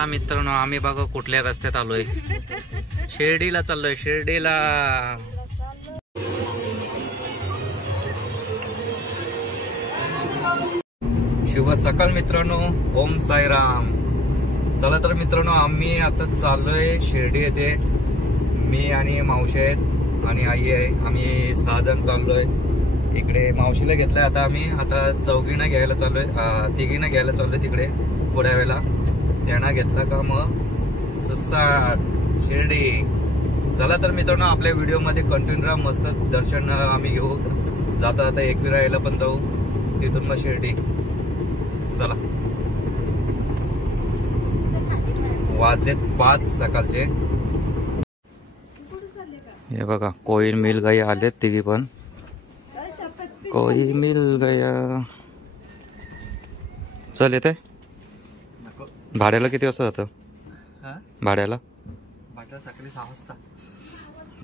चला मित्रांनो, आम्ही बघा कुठल्या रस्त्यात आलोय. शिर्डीला चाललोय, शिर्डीला. शुभ सकाळ मित्रांनो, ओम साईराम. चला तर मित्रांनो, आम्ही आता चाललोय शिर्डी येथे. मी आणि मावशी आहेत आणि आई आहे. आम्ही 6 जण चाललोय. इकडे मावशीला घेतलंय आता आम्ही. आता चौघींना घ्यायला चाललोय, तिघींना घ्यायला चाललोय तिकडे पुढ्या वेळेला. त्यांना घेतला का मग सुसाट शिर्डी. चला तर मित्रांनो, आपल्या व्हिडिओ मध्ये कंटिन्यू राहा. मस्त दर्शन आम्ही घेऊ. जाता जाता एकविरायला पण जाऊ, तिथून मग शिर्डी. चला, वाजलेत 5 सकाळचे. हे बघा, कोई मिल गया आलेत तिघी पण. कोई मिल गया. चल येते. भाड्याला किती वाजता जातं? भाड्याला सकाळी 6 वाजता.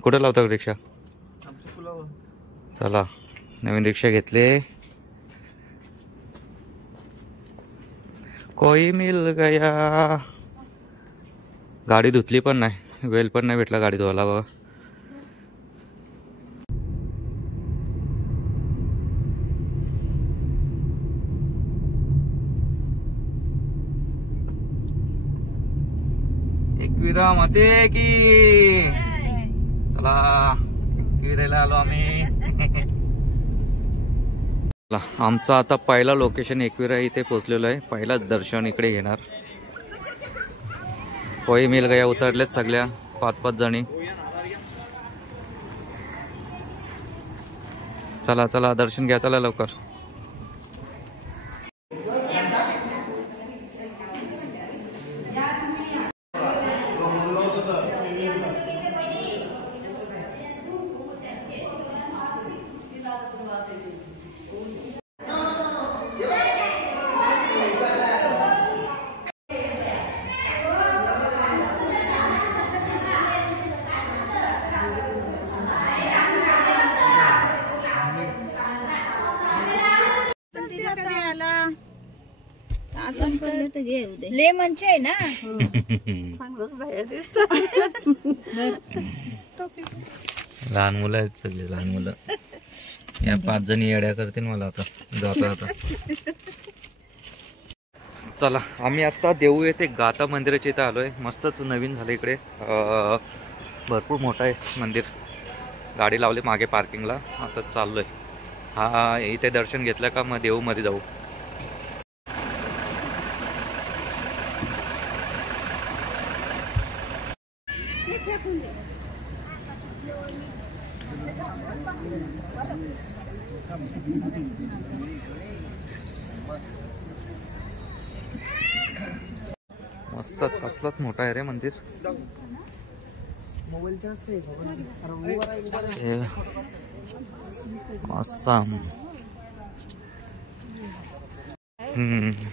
कुठे लावता रिक्षा? चला, नवीन रिक्षा घेतले. कोई मिल गया. गाडी धुतली पण नाही, वेल पण नाही भेटला गाडी धुवायला बघा. एकविरा मध्ये की. चला, एकविरायला आलो आम्ही. आमचं आता पहिला लोकेशन एकविरा इथे पोहोचलेलो आहे. पहिलाच दर्शन इकडे घेणार. कोई मिल गया उतरलेत सगळ्या 5-5 जणी. चला चला, दर्शन घ्या, चला लवकर. लेमनचे आहे ना. लहान मुलं आहेत सगळे, लहान मुलं. या 5 जणी येड्या करतील मला आता जाता आता. चला, आम्ही आता देऊ येथे गाथा मंदिराच्या इथे आलोय. मस्तच नवीन झालं इकडे. भरपूर मोठं आहे मंदिर. गाडी लावली मागे पार्किंगला. आता चाललोय. हा, इथे दर्शन घेतलं का मग देऊ मध्ये जाऊ. मस्तच, कसलाच मोठा आहे रे मंदिर.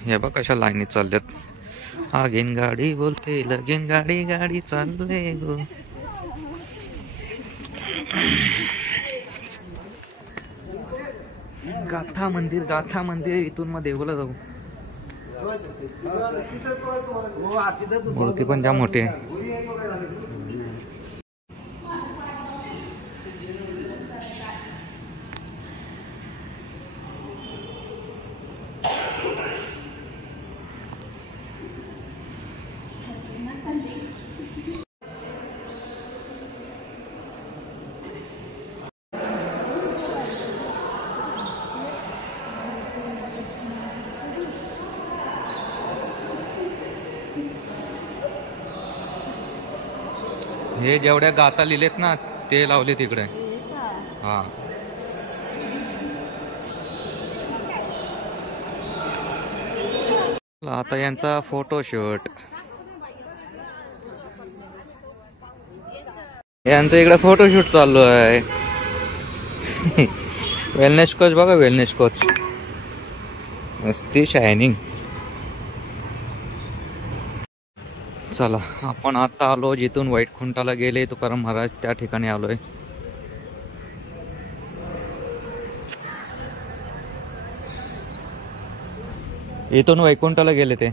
हे बघ कशा लाईनीत चालल्यात. आगेन गाडी बोलते, लगेन गाडी, गाडी चालले गो. गाथा मंदिर, गाथा मंदिर. इथून मग देऊला जाऊ. मूर्ती पण जाम मोठी आहे. हे जेवढ्या गाथा लिहिलेत ना ते लावले तिकडे. हा, आता यांचा फोटोशूट. यांचं इकडे फोटोशूट चालू आहे. वेलनेस कोच बघा, वेलनेस कोच मस्ती शायनिंग. चला, आपण आता आलो जिथून वैकुंठाला गेले तुकाराम महाराज, त्या ठिकाणी आलोय. इथून वैकुंठाला गेले ते.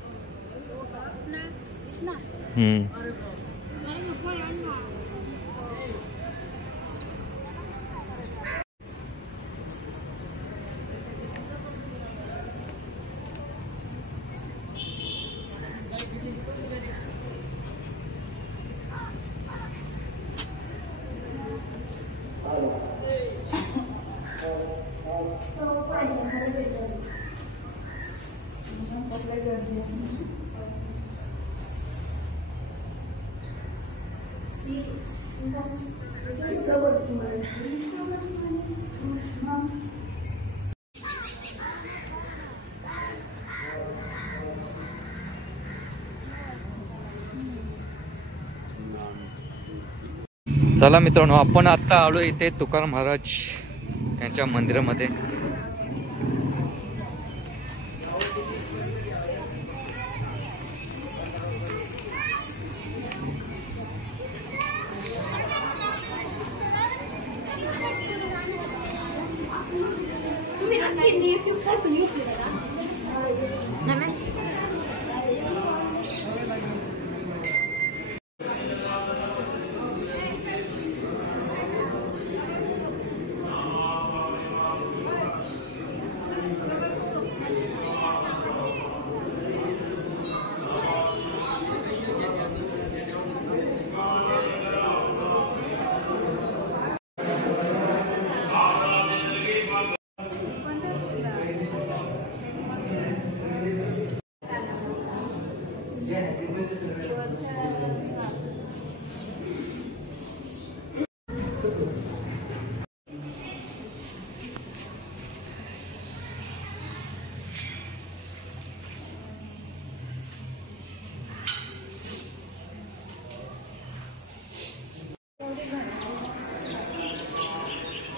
चला मित्रांनो, आपण आता आलो इथे तुकाराम महाराज यांच्या मंदिरामध्ये.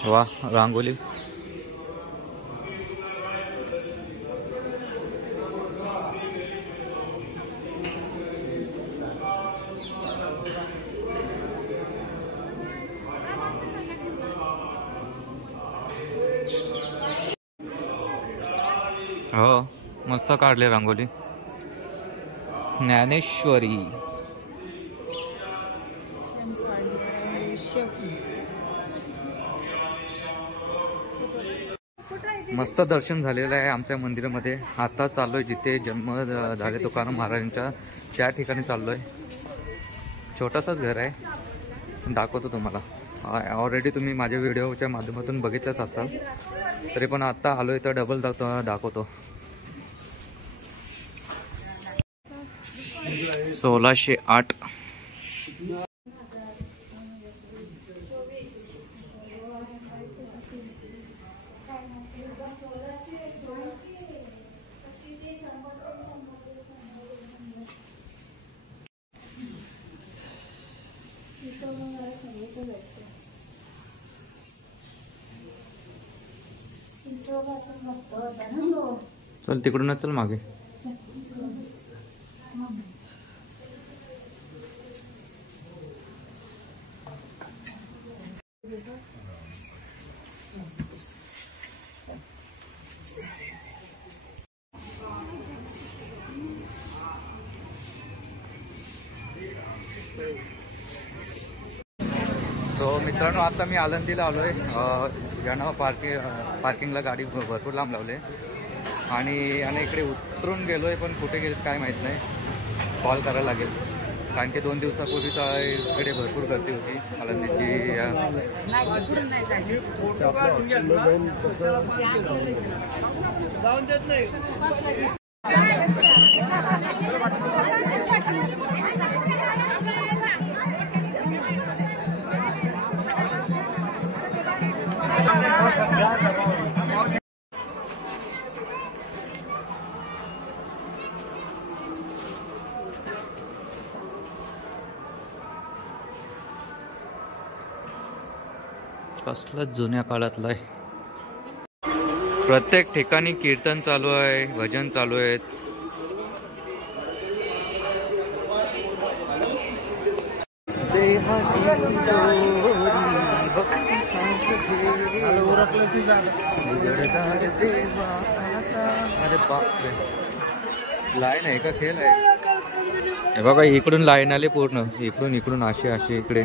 वाह, रांगोली. हो, मस्त काढले रांगोली. ज्ञानेश्वरी. मस्त दर्शन झालेलं आहे आमच्या मंदिरामध्ये. आता चाललोय जिथे जन्म झाले तुकाराम महाराजांच्या त्या ठिकाणी चाललोय. छोटासाच घर आहे, दाखवतो तुम्हाला. ऑलरेडी तुम्ही माझ्या व्हिडिओच्या माध्यमातून बघितलंच असाल, तरी पण आता आलोय तर डबल दाखवतो. 1608. चल तिकडूनच चल मागे. सो मित्रांनो, आता मी आळंदीला आलोय. यानं पार्किंगला गाडी भरपूर लांब लावले आणि इकडे उतरून गेलोय, पण कुठे गेले काय माहित नाही. कॉल करायला लागेल, कारण की 2 दिवसापूर्वीच इकडे भरपूर गर्दी होती आळंदीची. कसलं जुन्या काळातलं आहे. प्रत्येक ठिकाणी कीर्तन चालू आहे, भजन चालू आहेत. अरे बापरे, लाईन आहे का खेळ आहे. हे बघा इकडून लाईन आली पूर्ण, इकडून अशी इकडे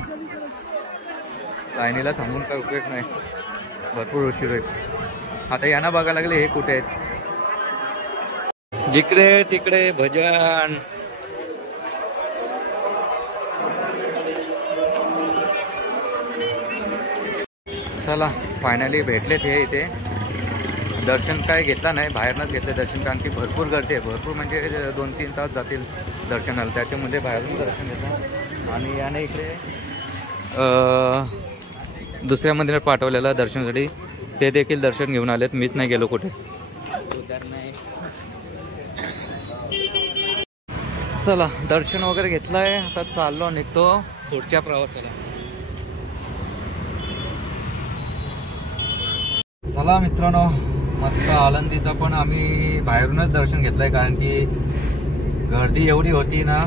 लाईनीला थांबून काय उपयोग नाही, भरपूर उशीर आहे. आता यांना बघायला लागले हे कुठे आहेत. जिकडे तिकडे भजन. चला फायनली भेटले ते इथे. दर्शन काय घेतला नाही, बाहेरनंच घेतले दर्शन, कारण की भरपूर गर्दी आहे. भरपूर म्हणजे 2-3 तास जातील दर्शनाला, त्याच्यामध्ये बाहेरून दर्शन घेतलं. आणि याने इकडे दुसऱ्या मंदिरात पाठवलेलं दर्शनासाठी, ते देखील दर्शन घेऊन आलेत. मीच नाही गेलो कुठे. चला दर्शन वगैरे घेतलंय, आता चाललो निघतो पुढच्या प्रवासाला. चला मित्रांनो, मस्त आळंदीचं पण आम्ही बाहेरूनच दर्शन घेतलंय, कारण की गर्दी एवढी होती ना,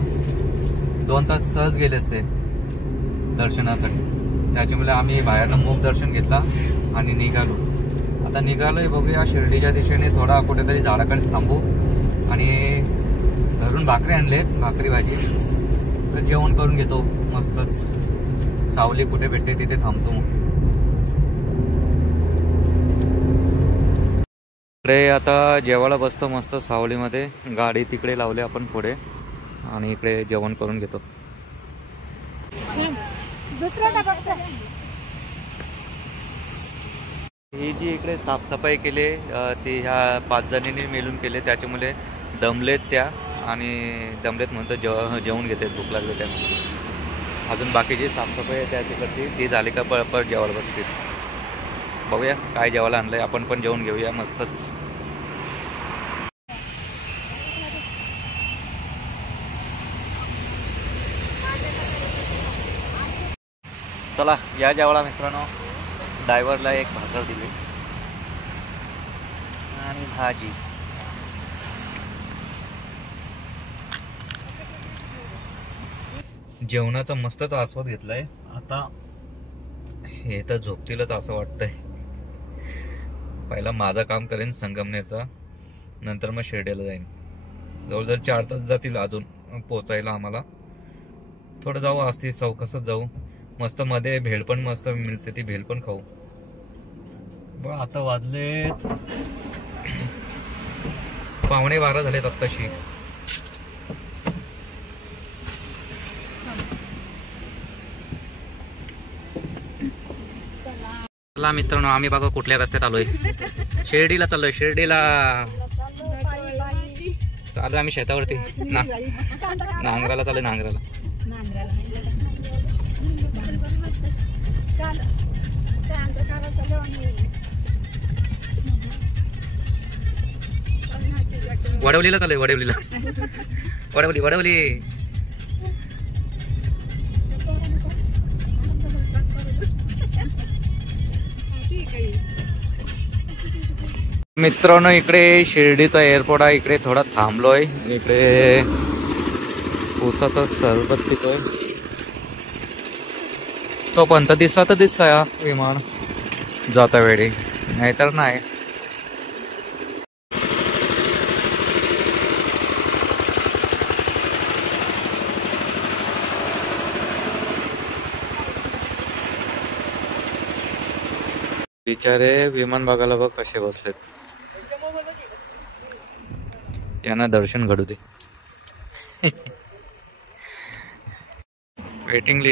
2 तास सहज गेले असते दर्शनासाठी. त्याच्यामुळे आम्ही बाहेरनं मुख दर्शन घेतला आणि निघालो. आता निघालोय, बघूया शिर्डीच्या दिशेने. थोडा कुठेतरी झाडाकडे थांबू आणि घरून भाकरी आणलेत, भाकरी भाजी, तर जेवण करून घेतो मस्तच. सावली कुठे भेटते तिथे थांबतो. मग इकडे आता जेवायला बसतो मस्त सावलीमध्ये. गाडी तिकडे लावली आपण पुढे आणि इकडे जेवण करून घेतो. ही जी इकडे साफसफाई केली ती ह्या 5 जणींनी मिळून केले, त्याच्यामुळे दमलेत त्या, आणि दमलेत म्हणतो जेवून घेते, भूक लागले त्या. अजून बाकीची साफसफाई आहे त्या तिकडची, ती झाली का परत जेवायला बसतील. बघूया काय जेवायला आणलंय, आपण पण जेवून घेऊया मस्तच. चला या जेवायला मित्रांनो. ड्रायव्हरला एक भाकर दिली आणि भाजी. जेवणाचा मस्तच आस्वाद घेतलाय. आता हे तर झोपतीलच असं वाटतंय. पहिला माझं काम करेन संगमनेरचा, नंतर मग शिर्डीला जाईन. जवळजवळ 4 तास जातील अजून पोचायला आम्हाला. थोडं जाऊ, असते चौकसच जाऊ. मस्त मध्ये भेळ पण मस्त मिळते, ती भेळ पण खाऊ. बघ आता वाजले 11:15 झालेत आत्ताशी. चला मित्रांनो, आम्ही बघा कुठल्या रस्त्यात आलोय. शिर्डीला चाललोय, शिर्डीला चालू आम्ही शेतावरती. नांगराला चालू, नांगराला. वडवलीला चालू, वडवलीला. वडवली. मित्रांनो इकडे शिर्डीचा एअरपोर्ट आहे, इकडे थोडा थांबलोय. इकडे ऊसाचा सरबत पितोय. तो पण दिसला तर दिसला विमान जाता वेळी, नाहीतर नाही. बिचारे विमान बघायला बघ कसे बसलेत. यांना दर्शन घडू दे. वेटिंग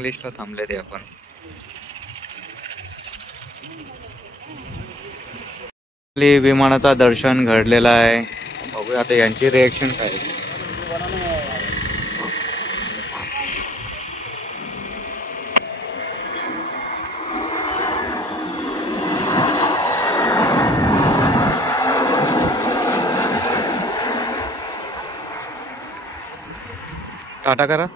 लिस्टला थांबले ते आपण. विमानाचा दर्शन घडलेला आहे. बघूया आता यांची रिएक्शन काय. टाटा करा.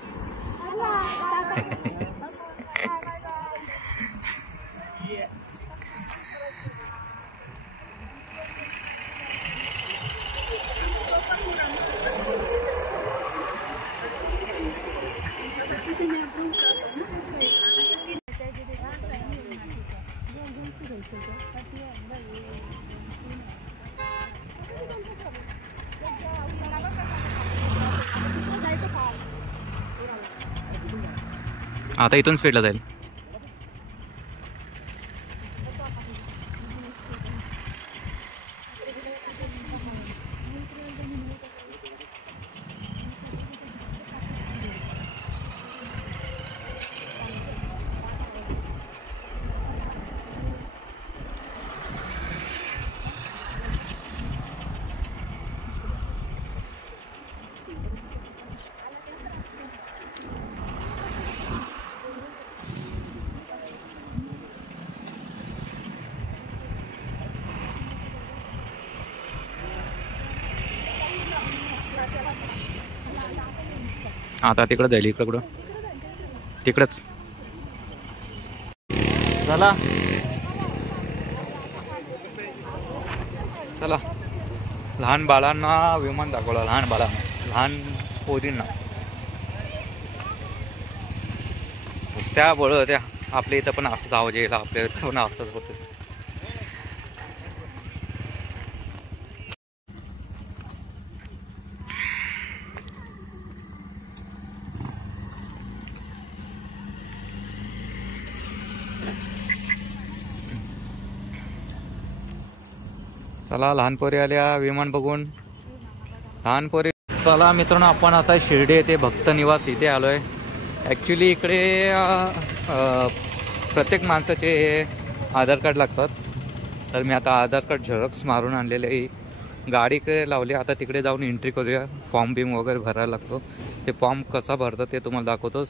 आता इथून स्पीडला जाईल. आता तिकडं जाईल. इकडं कुठं? तिकडंच. चला चला. लहान बाळांना विमान दाखवलं. लहान बाळांना, लहान पोरींना त्या बळ त्या आपल्या इथं पण असंच आवाज येईल. आपल्या इथं पण असंच होतं. चला लहानपोरी आल्या विमान बघून. लहानपोरी. चला मित्रांनो, आपण आता शिर्डी येथे भक्त निवास इथे आलो आहे. ॲक्च्युली इकडे प्रत्येक माणसाचे आधार कार्ड लागतात. तर मी आता आधार कार्ड झेरॉक्स मारून आणलेले आहे. गाडी इकडे लावली. आता तिकडे जाऊन एंट्री करूया. फॉर्म बिम वगैरे भरायला लागतो. ते फॉर्म कसा भरतात ते तुम्हाला दाखवतो.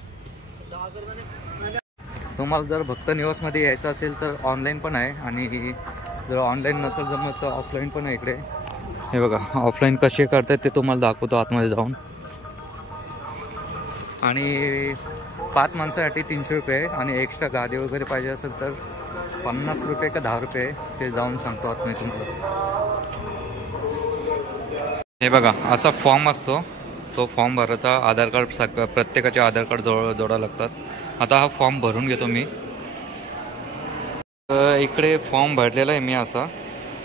तुम्हाला जर भक्त निवासमध्ये यायचं असेल तर ऑनलाईन पण आहे, आणि जर ऑनलाईन नसेल जमत तर ऑफलाईन पण आहे इकडे. हे बघा ऑफलाईन कसे करतात ते तुम्हाला दाखवतो आतमध्ये जाऊन. आणि 5 माणसासाठी 300 रुपये, आणि एक्स्ट्रा गादी वगैरे पाहिजे असेल तर 50 रुपये का 10 रुपये ते जाऊन सांगतो आतमध्ये तुम्हाला. हे बघा असा फॉर्म असतो. तो फॉर्म भरायचा. आधार कार्ड प्रत्येकाचे आधार कार्ड जोडावं लागतात. आता हा फॉर्म भरून घेतो मी. इकडे फॉर्म भरलेला आहे मी असा.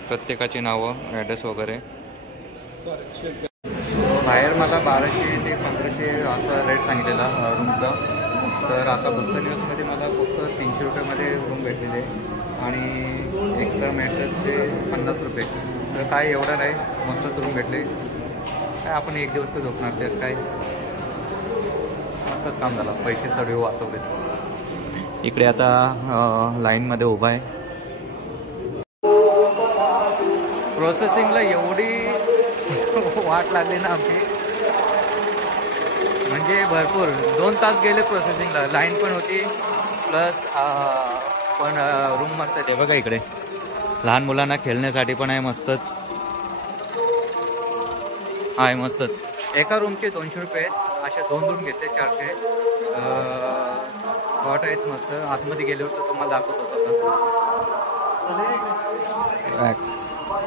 प्रत्येकाची नावं, ॲड्रेस वगैरे. बाहेर मला 1200 ते 1500 असा रेट सांगितलेला रूमचा. तर आता भक्त निवासमध्ये मला फक्त 300 रुपयामध्ये रूम भेटलेले, आणि एक्स्ट्रा मॅटरचे 50 रुपये. तर काय एवढं नाही, मस्तच रूम भेटले. काय आपण एक दिवस तर झोपणार त्यात काय. मस्तच काम झालं. पैसे तडवे वाचवले. इकडे आता लाईनमध्ये उभा आहे. प्रोसेसिंगला एवढी वाट लागली ना आमची, म्हणजे भरपूर 2 तास गेले प्रोसेसिंगला. लाईन पण होती, प्लस पण रूम मस्त आहे. बघा इकडे लहान मुलांना खेळण्यासाठी पण आहे. मस्तच आहे. मस्तच. एका रूमचे 200 रुपये आहेत. अशा 2 रूम घेतले 400. कॉट आहेत मस्त. आतमध्ये गेल्यावर तर तुम्हाला दाखवत होता.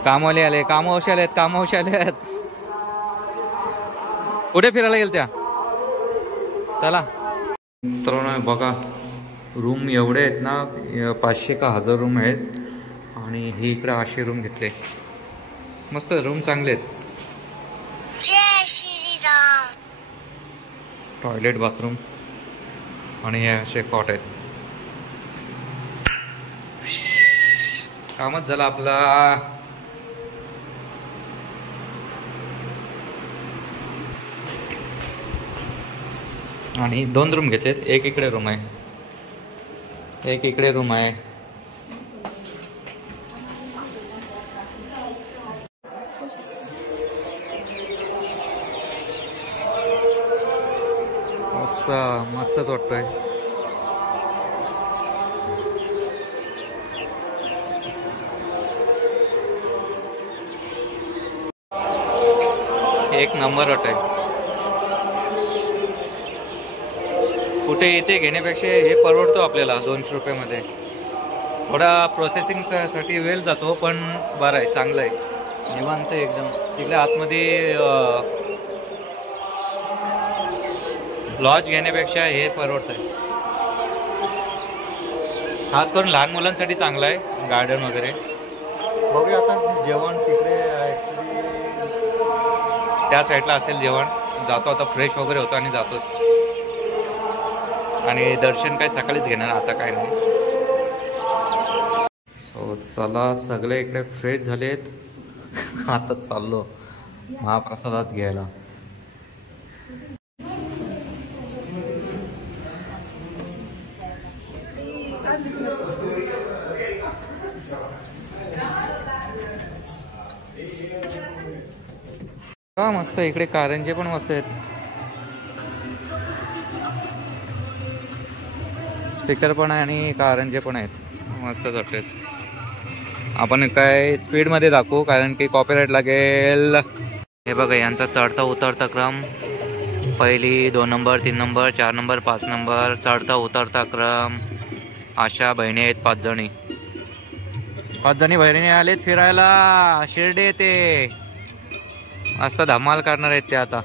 कामवाले आले. कामवशी आले आहेत. कामवशी आले आहेत. कुठे फिरायला गेल त्या? चला तर बघा रूम एवढे आहेत ना, 500 का 1000 रूम आहेत. आणि हे इकडे 800 रूम घेतले. मस्त रूम चांगले आहेत. टॉयलेट, बाथरूम, आणि हे असे कॉट आहेत. कामच झाला आपला. आणि 2 रूम घेतलेत. एक इकडे रूम आहे, एक इकडे रूम आहे. मस्तच वाटतोय. एक नंबर वाटतंय. कुठे इथे घेण्यापेक्षा हे परवडतो आपल्याला 200 रुपयामध्ये. थोडा प्रोसेसिंगसाठी वेळ जातो, पण बरं आहे, चांगलं आहे, निवांत एकदम. तिकडे आतमध्ये लॉज घेण्यापेक्षा हे परवडतं आहे. खास करून लहान मुलांसाठी चांगलं आहे. गार्डन वगैरे बघूया. आता जेवण तिकडे ॲक्च्युली त्या साईडला असेल जेवण. जातो आता, फ्रेश वगैरे होतो आणि जातो. आणि दर्शन काय सकाळीच घेणार, आता काय नाही. सो चला, सगळे इकडे फ्रेश झालेत. आता चाललो महाप्रसादात घ्यायला. हा मस्त, इकडे कारंजे पण मस्त आहेत. स्पीकर पण आहे आणि कारंजे पण आहेत, मस्त वाटतात. आपण काय स्पीड मध्ये दाखवू कारण की कॉपीराइट लागेल. हे बघा यांचा चढता उतरता क्रम. पहिली 2 नंबर, 3 नंबर, 4 नंबर, 5 नंबर, चढता उतरता क्रम. अशा बहिणी आहेत 5 जणी. 5 जणी बहिणी आलेत फिरायला. शिर्डी येते मस्त धमाल करणार आहेत ते. आता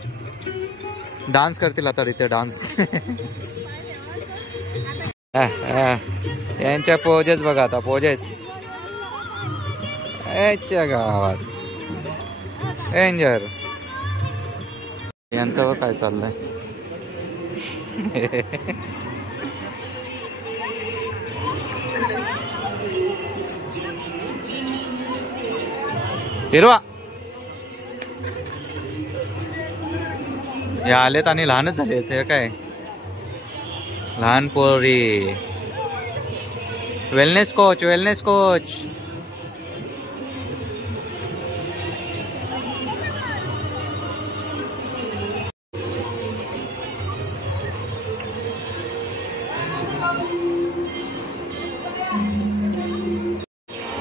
डान्स करतील आता इथे डान्स. यांच्या पोजेस बघा आता, पोजेस याच्या गावात एंजर. यांचं काय चाललंय. हिरवा हे आलेत आणि लहानच झाले ते काय, लहान पोरी. Wellness coach, wellness coach.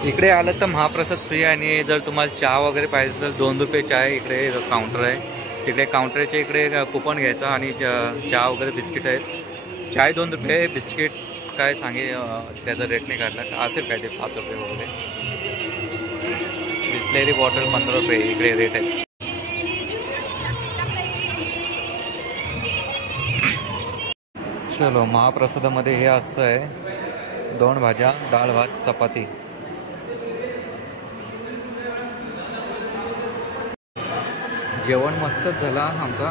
इकडे आलं तर महाप्रसाद फ्री. आणि जर तुम्हाला चहा वगैरे पाहिजे असेल 2 रुपये चहा आहे. इकडे काउंटर आहे, तिकडे काउंटरच्या इकडे कुपन घ्यायचा आणि चहा वगैरे बिस्किट आहेत. चाय 2 रुपये, बिस्किट काय सांगे त्याचा रेट नाही काढला, असेल काय ते 5 रुपये वगैरे. बिस्लेरी बॉटल 15 रुपये इकडे रेट आहे. चलो, महाप्रसादामध्ये हे असं आहे, 2 भाज्या, डाळ भात, चपाती. जेवण मस्तच झाला आमचा.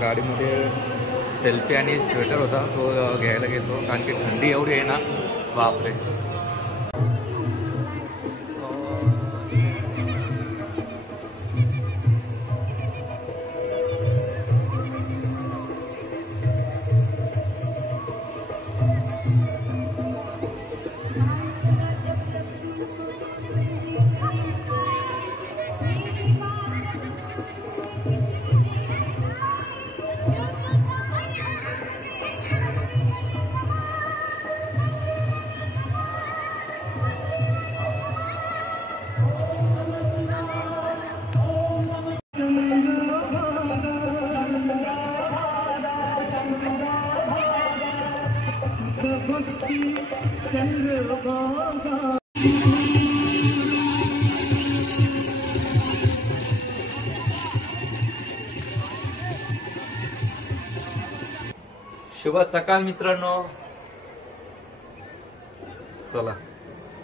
गाडीमध्ये सेल्फी आणि स्वेटर होता, तो घ्यायला गेलो कारण की थंडी एवढी आहे ना, बापरे. शुभ सकाळ मित्रांनो. चला,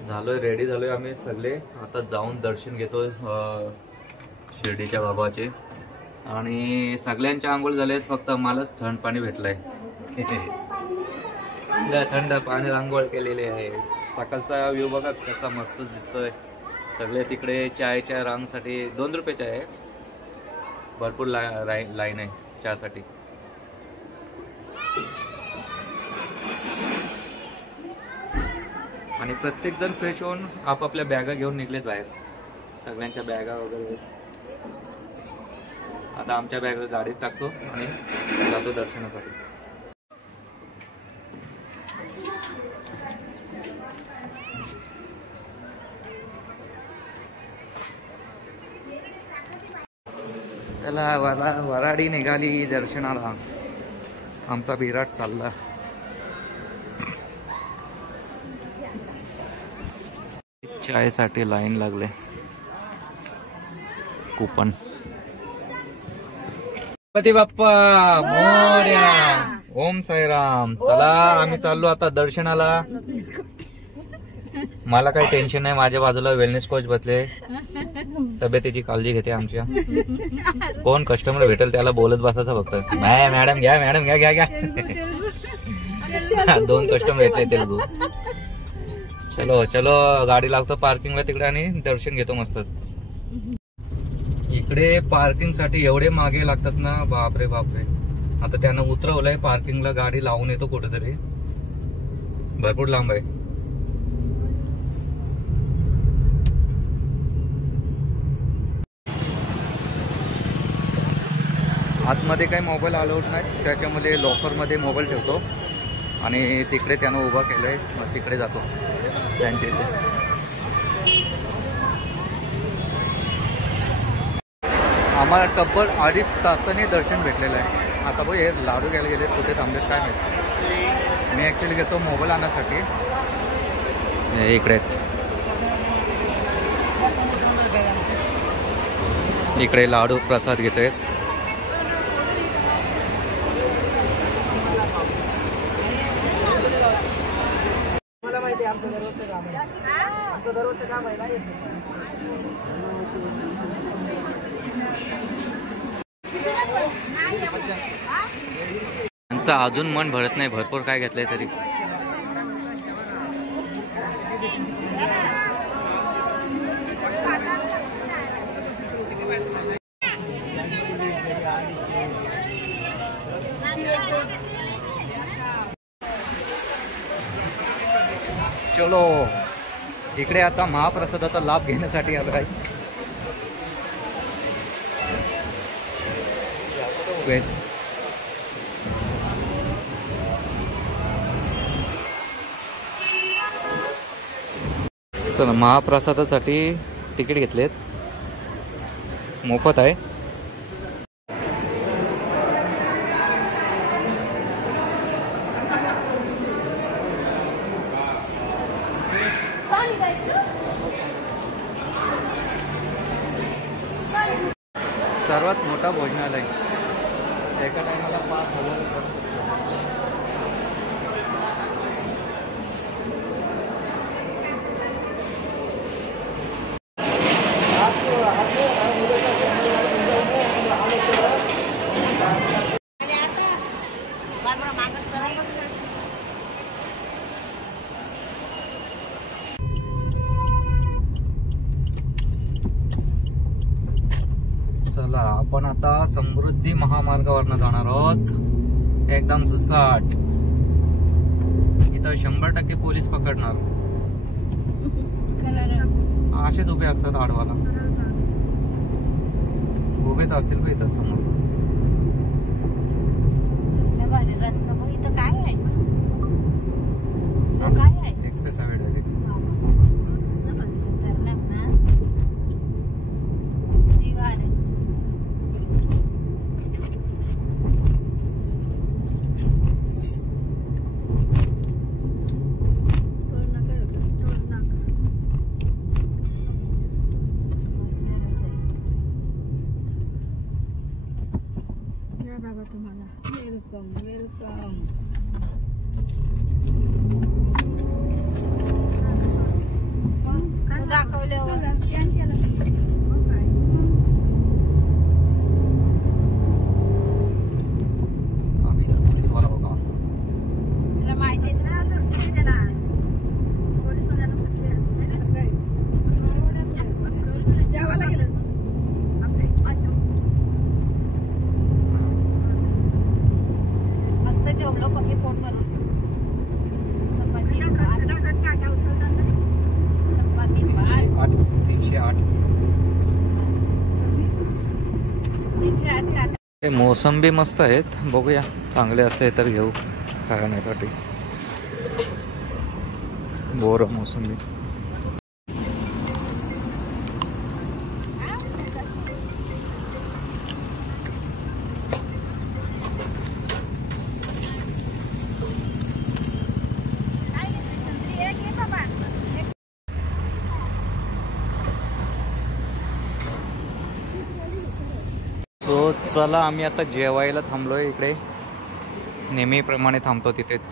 झालोय रेडी झालोय आम्ही सगळे. आता जाऊन दर्शन घेतोय शिर्डीच्या बाबाचे. आणि सगळ्यांच्या आंघोळ झालेत, फक्त मलाच थंड पाणी भेटलंय. थंड पाणी आंघोळ केलेली आहे. सकाळचा व्ह्यू बघा कसा मस्त दिसतोय. सगळे तिकडे चायच्या रांगसाठी 2 रुपये चाय आहे. भरपूर लाईन आहे चहासाठी. आणि प्रत्येक जण फ्रेश होऊन आपापल्या बॅगा घेऊन निघलेत बाहेर. सगळ्यांच्या बॅगा वगैरे. आता आमच्या बॅगा गाडीत टाकतो आणि जातो दर्शनासाठी. चला, वराडी निघाली दर्शनाला. आमचा विराट चालला. चायसाठी लाईन लागले. कुपन. गणपती बाप्पा मोरया. ओम साईराम. चला, आम्ही चाललो आता दर्शनाला. मला काही टेन्शन नाही, माझ्या बाजूला वेलनेस कोच बसले, तब्येतीची काळजी घेते आमच्या. कोण कस्टमर भेटेल त्याला बोलत बसायचं फक्त. मॅडम घ्या, मॅडम घ्या घ्या घ्या. 2 कस्टमर भेटले तेलगू. चलो चलो गाडी लावतो पार्किंगला तिकडे आणि दर्शन घेतो मस्त. इकडे पार्किंग साठी एवढे मागे लागतात ना, बापरे बापरे. आता त्यानं उतरवलंय पार्किंगला, गाडी लावून येतो कुठेतरी, भरपूर लांब आहे. आतमध्ये काही मोबाईल अलाउड नाही, त्याच्यामध्ये लॉकरमध्ये मोबाईल ठेवतो आणि तिकडे त्यानं उभा केलंय, मग तिकडे जातो त्यांच्या इथे. आम्हाला तब्बल 2.5 तासाने दर्शन भेटलेलं आहे. आता बघ हे लाडू घ्यायला गेले, कुठे थांबलेत काय माहिती. मी ॲक्च्युली घेतो मोबाईल आणण्यासाठी. इकडे इकडे लाडू प्रसाद घेत आहेत. मला माहिती आहे आमचं दररोजचं काम आहे, आमचं दररोजचं काम आहे ना. त्यांचं अजून मन भरत नाही, भरपूर काय घेतलंय तरी. चलो इकडे आता महाप्रसादाचा लाभ घेण्यासाठी आलो आहे. चला महाप्रसादासाठी तिकीट घेतलेत, मोफत आहे. सर्वात मोठा भोजनालय, एका टायमाला 5,000. चला आपण आता समृद्धी महामार्गावरनं जाणार आहोत, एकदम सुसाट. इथं 100% पोलीस पकडणार. असेच उभे असतात आडवाला, उभेच असतील का इथं समोर. रस्ता बघ इथं काय आहे, काय आहे. Express highway direct. तुम्हाला वेलकम वेलकम. दाखवल्यावर आम्ही तर पोलीस वाला होगा. तुला माहितीच ना, सुट्टी देते ना पोलीस वाल्याला. सुट्टी आहे जेव्हा लागेल आपले अशोक. मस्त जेवलो पके पोट भरून. चपाती काटा उचलतात नाही, चपाती 308 काटा. मोसंबी मस्त आहेत, बघूया चांगले असले तर घेऊ खाण्यासाठी. बोर मोसंबी. सो चला आम्ही आता जेवायला थांबलोय इकडे, नेहमीप्रमाणे थांबतो तिथेच.